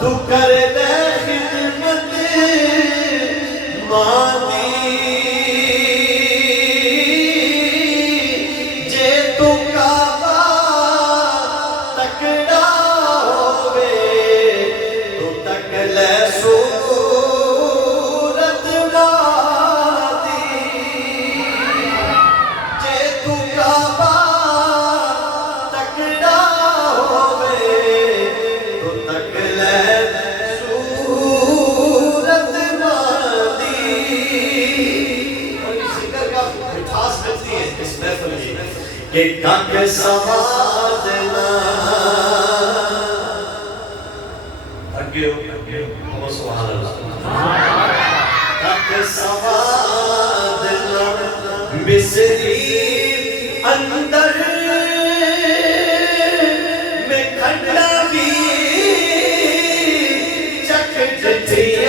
तू कर दे खिदमत मादी जे तू काबा तकड़ा होवे तू तक ले सूरत मादी जे तू काबा तकड़ा होवे तू तक ले सूरत मादी। और इस जिक्र का मिठास मिलती है इस महफिल की कि कक समादना अगे हो सुभान अल्लाह कक समादना बिसरी अंदर में खंडा भी चक जठिया